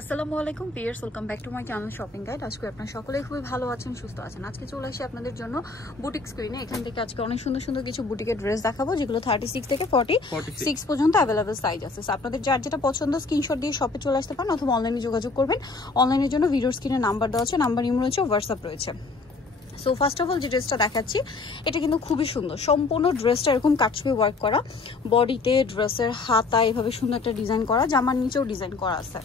আসসালামু আলাইকুম পিয়ার্স, welcome back to my channel shopping guide. আজকে আপনারা সকলেই খুবই ভালো আছেন, সুস্থ আছেন। আজকে চলে আসি আপনাদের জন্য বুটিক স্ক্রিনে। এখান থেকে আজকে অনেক সুন্দর সুন্দর কিছু বুটিকের ড্রেস দেখাবো, যেগুলো 36 থেকে 46 পর্যন্ত অ্যাভেলেবেল সাইজ আছে। আপনাদের যার যেটা পছন্দ স্ক্রিনশট দিয়ে শপে চলে আসতে পারেন অথবা অনলাইনে যোগাযোগ করবেন। অনলাইনের জন্য ভিডিওর স্ক্রিনে নাম্বার দেওয়া আছে, নাম্বার ইমো রয়েছে, হোয়াটসঅ্যাপ রয়েছে। সো ফার্স্ট অফ অল যে ড্রেসটা দেখাচ্ছি এটা কিন্তু খুবই সুন্দর। সম্পূর্ণ ড্রেসটা এরকম কাটছবি ওয়ার্ক করা, বডিতে ড্রেসের হাতা এভাবে সুন্দর একটা ডিজাইন করা, জামার নিচেও ডিজাইন করা আছে।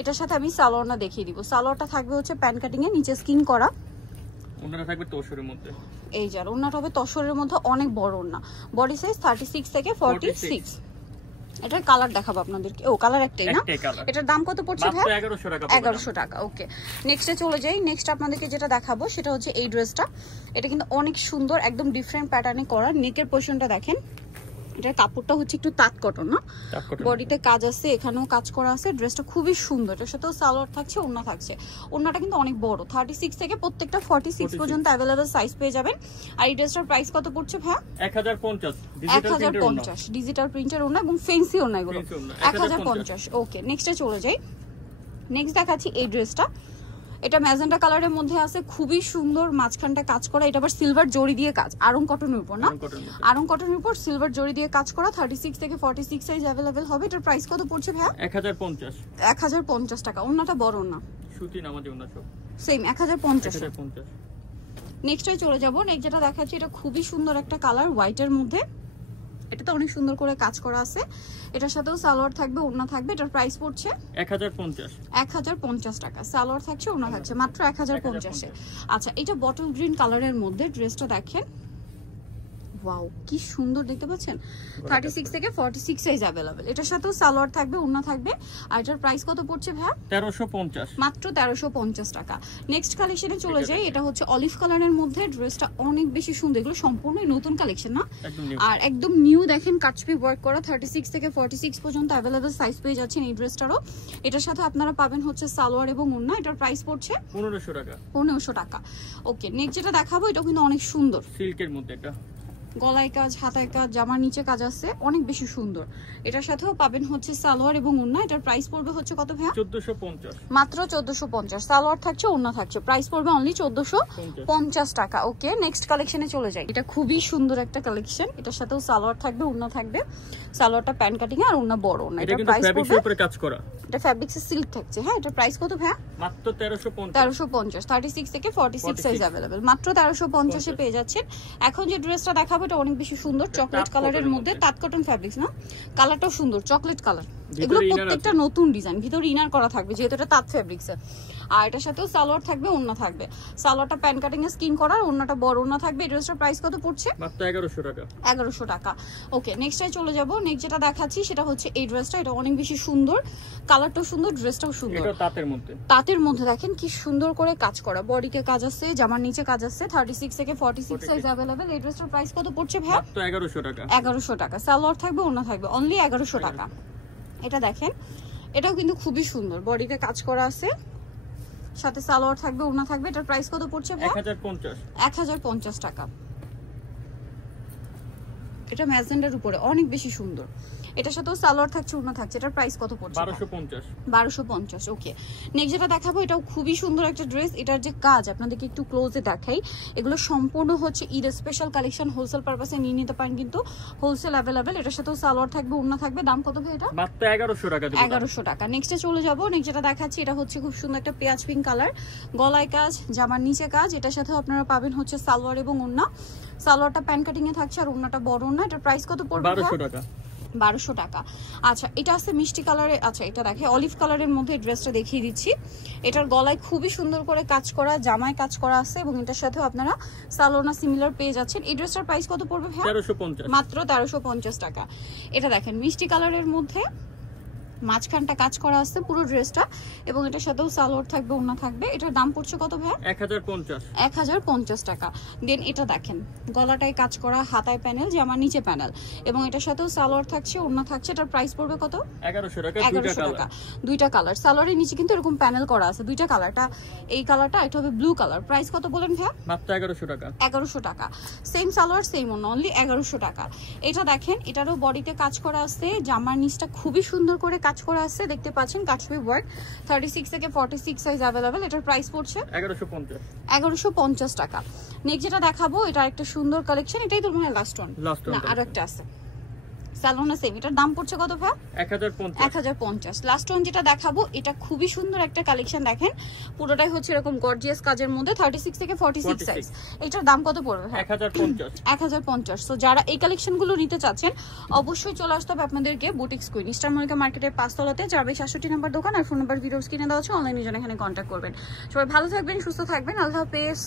এটার সাথে আমি সালোয়ারটা দেখিয়ে দিব। সালোয়ারটা থাকবে হচ্ছে প্যান কাটিং এর, নিচে স্কিন করা, ওন্নাটা থাকবে তসরের মধ্যে। এই যার ওন্নাটা হবে তসরের মধ্যে, অনেক বড় ওন্না। বডি সাইজ 36 থেকে 46। এটার কালার দেখাবো আপনাদেরকে। ও কালার একটাই না? এটার দাম কত পড়ছে ভাই? 1100 টাকা। ওকে, নেক্সটে চলে যাই। নেক্সট আপনাদেরকে যেটা দেখাবো সেটা হচ্ছে এই ড্রেসটা। এটা কিন্তু অনেক সুন্দর, একদম ডিফারেন্ট প্যাটার্নে করা। নেকের পোরশনটা দেখেন, এটার কাপড়টা হচ্ছে একটু তাঁত কটন না, বডিতে কাজ আছে, এখানেও কাজ করা আছে। ড্রেসটা খুবই সুন্দর। এটার সাথেও সালোয়ার থাকছে, ওড়না থাকছে। ওড়নাটা কিন্তু অনেক বড়, 36 থেকে প্রত্যেকটা 46 পর্যন্ত অ্যাভেলেবল সাইজ পেয়ে যাবেন। আর এই ড্রেসটার প্রাইস কত পড়ছে ভাই? 1050 ডিজিটাল প্রিন্টের ওড়না এবং ফেন্সি ওড়না, এগুলো 1050। ওকে, নেক্সটে চলে যাই। নেক্সট দেখাচ্ছি এই ড্রেসটা। এটা ম্যাজেন্টা কালারের মধ্যে আছে, খুবই সুন্দর, মাঝখানটা কাজ করা। এটা আবার সিলভার জরি দিয়ে কাজ, আরং কটনের উপর না, আরং কটনের উপর সিলভার জরি দিয়ে কাজ করা। 36 থেকে 46 সাইজ अवेलेबल হবে। এটার প্রাইস কত পড়ছে ভাইয়া? 1050 টাকা। ওন্নাটা বড় না, সুতি নামাজি ওন্না সব সেম 1050। নেক্সটে চলে যাব। নেক্সট যেটা দেখাচ্ছি এটা খুবই সুন্দর একটা কালার, হোয়াইটের মধ্যে। এটাতে অনেক সুন্দর করে কাজ করা আছে। এটার সাথেও সালোয়ার থাকবে, ওড়না থাকবে। এটার প্রাইস পড়ছে 1050 টাকা। সালোয়ার থাকছে, ওড়না থাকছে, মাত্র 1050 এ। আচ্ছা, এটা বটল গ্রিন কালারের মধ্যে ড্রেসটা দেখেন, ওয়াও কি সুন্দর, দেখতে পাচ্ছেন? 36 থেকে 46 সাইজ अवेलेबल। এটার সাথেও সালোয়ার থাকবে, ওড়না থাকবে। আর এটার প্রাইস কত পড়ছে ভাই? 1350, মাত্র 1350 টাকা। নেক্সট কালেকশনে চলে যাই। এটা হচ্ছে অলিভ কালারের মধ্যে। ড্রেসটা অনেক বেশি সুন্দর, এগুলো সম্পূর্ণ নতুন কালেকশন না, আর একদম নিউ। দেখেন কাটছবি ওয়ার্ক করা, 36 থেকে 46 পর্যন্ত अवेलेबल সাইজ পেয়ে যাচ্ছেন এই ড্রেসটারও। এটার সাথে আপনারা পাবেন হচ্ছে সালোয়ার এবং ওড়না। এটার প্রাইস পড়ছে 1500 টাকা। ওকে, নেক্সট যেটা দেখাবো এটা কিন্তু অনেক সুন্দর, সিল্কের মধ্যে। এটা গলায় কাজ, হাতায় কাজ, জামার নিচে কাজ আছে, অনেক বেশি সুন্দর। এটার সাথেও পাবেন হচ্ছে সালোয়ার এবং ওড়না। এটার প্রাইস পড়বে হচ্ছে কত ভাইয়া? 1450, মাত্র 1450। সালোয়ার থাকছে, ওড়না থাকছে। প্রাইস পড়বে অনলি 1450 টাকা। ওকে, নেক্সট কালেকশনে চলে যাই। এটা খুবই সুন্দর একটা কালেকশন। এটার সাথেও সালোয়ার থাকবে, ওড়না থাকবে। সালোয়ারটা প্যান কাটিং আর ওড়না বড় না। এটার প্রাইস পড়বে, উপরে কাজ করা, এটা ফ্যাব্রিক্সে সিল্ক থাকছে। হ্যাঁ, এটার প্রাইস কত ভাইয়া? মাত্র 1350। 36 থেকে 46 সাইজ अवेलेबल। মাত্র 1350 এ পেয়ে যাচ্ছেন। এখন যে ড্রেসটা দেখাবো এটা অনেক বেশি সুন্দর, চকলেট কালারের মধ্যে, তাঁত কটন ফ্যাব্রিক্স না, কালারটাও সুন্দর, চকলেট কালার। এগুলো প্রত্যেকটা নতুন ডিজাইন, ভিতরে ইনার করা থাকবে যেহেতু এটা তাঁত ফ্যাব্রিক্স। আর এটার সাথেও সালোয়ার থাকবে, ওড়না থাকবে। সালোয়ারটা প্যান কাটিং এ স্কিন করার, ওড়নাটা বড় ওড়না থাকবে। এই ড্রেসটার প্রাইস কত পড়ছে? মাত্র 1100 টাকা। 1100 টাকা। ওকে, নেক্সটে চলে যাব। নেক্সট যেটা দেখাচ্ছি সেটা হচ্ছে এই ড্রেসটা। এটা অনেক বেশি সুন্দর, কালারটাও সুন্দর, ড্রেসটাও সুন্দর। এটা তাঁতের মধ্যে, তাঁতের মধ্যে দেখেন কি সুন্দর করে কাজ করা, বডিতে কাজ আছে, জামার নিচে কাজ আছে। 36 থেকে 46 সাইজ अवेलेबल। এই ড্রেসটার প্রাইস কত পড়ছে ভাই? মাত্র 1100 টাকা। 1100 টাকা। সালোয়ার থাকবে, ওড়না থাকবে, অনলি 1100 টাকা। এটা দেখেন, এটাও কিন্তু খুবই সুন্দর, বডিতে কাজ করা আছে, সাথে সালোয়ার থাকবে, ওড়না থাকবে। এটার প্রাইস কত পড়ছে ভাই? 1050 টাকা। এটা ম্যাজেন্ডার উপরে, অনেক বেশি সুন্দর। এটার সাথেও সালোয়ার থাকছে, ওড়না থাকছে। এটার প্রাইস কত পড়ছে? 1250। ওকে, নেক্সট যেটা দেখাবো এটাও খুবই সুন্দর একটা ড্রেস। এটার যে কাজ আপনাদেরকে একটু ক্লোজে দেখাই। এগুলো সম্পূর্ণ হচ্ছে ঈদ স্পেশাল কালেকশন, হোলসেল পারপাসে নিয়ে নিতে পারেন, কিন্তু হোলসেল अवेलेबल। এটার সাথেও সালোয়ার থাকবে, ওড়না থাকবে। দাম কত ভাই এটা? মাত্র 1100 টাকা। 1100 টাকা। নেক্সটে চলে যাব। নেক্সট যেটা দেখাচ্ছি এটা হচ্ছে খুব সুন্দর একটা পেঁয়াজ পিঙ্ক কালার, গলায় কাজ, জামার নিচে কাজ। এটার সাথেও আপনারা পাবেন হচ্ছে সালোয়ার এবং ওড়না। সালোয়ারটা প্যান কাটিং এ থাকছে আর ওড়নাটা বড় ওড়না। এটার প্রাইস কত পড়বে? 1200 টাকা। 1200 টাকা। আচ্ছা, এটা আছে মিষ্টি কালারে। আচ্ছা, এটা দেখে অলিভ কালারের মধ্যে এই ড্রেসটা দেখিয়ে দিচ্ছি। এটার গলায় খুবই সুন্দর করে কাজ করা, জামায় কাজ করা আছে, এবং এটার সাথেও আপনারা সালোনা সিমিলার পেয়ে যাচ্ছেন। এই ড্রেসটার প্রাইস কত পড়বে ভাই? 1350, মাত্র 1350 টাকা। এটা দেখেন মিষ্টি কালারের মধ্যে, মাঝখানটা কাজ করা আছে পুরো ড্রেসটা, এবং এটার সাথেও সালোয়ার থাকবে, ওড়না থাকবে। এটার দাম পড়ছে কত ভাই? 1050 টাকা। দেন এটা দেখেন, গলাটায় কাজ করা, হাতায় প্যানেল, জামার নিচে প্যানেল, এবং এটার সাথেও সালোয়ার থাকছে, ওড়না থাকছে। এটার প্রাইস পড়বে কত? 1100 টাকা। 1100 টাকা। দুইটা কালার, সালোয়ারের নিচে কিন্তু এরকম প্যানেল করা আছে, দুইটা কালারটা, এই কালারটা, এটা হবে ব্লু কালার। প্রাইস কত বলেন ভাই? মাত্র 1100 টাকা। 1100 টাকা। সেম সালোয়ার সেম ওড়না, অনলি 1100 টাকা। এটা দেখেন, এটারও বডিতে কাজ করা আছে, জামার নিচটা খুবই সুন্দর করে কাজ করা আছে, দেখতে পাচ্ছেন কাটছবি ওয়ার্ক। 36 থেকে 46 সাইজ अवेलेबल। এটার প্রাইস পড়ছে 1150 টাকা। নেক্সট যেটা দেখাবো এটা একটা সুন্দর কালেকশন, এটাই তো মনে হয় লাস্ট ওয়ান না আরো একটা আছে সালোনা সেম। এটার দাম পড়ছে কত ভাই? 1050। লাস্ট ওয়ান যেটা দেখাবো এটা খুবই সুন্দর একটা কালেকশন, দেখেন পুরোটাই হচ্ছে এরকম গর্জিয়াস কাজের মধ্যে 36 থেকে 46 সাইজ। এটার দাম কত পড়বে ভাই? 1050। সো যারা এই কালেকশন গুলো নিতে চাচ্ছেন অবশ্যই চলে আসতে হবে আপনাদেরকে বুটিক্স কুইন, ইস্টার মল্লিকা মার্কেটের 5 তলাতে 462 নম্বর দোকান। আর ফোন নাম্বার ভিডিওস কিনে দেওয়া আছে, অনলাইনে জন্য এখানে কন্ট্যাক্ট করবেন। সবাই ভালো থাকবেন, সুস্থ থাকবেন, আল্লাহ হাফেজ।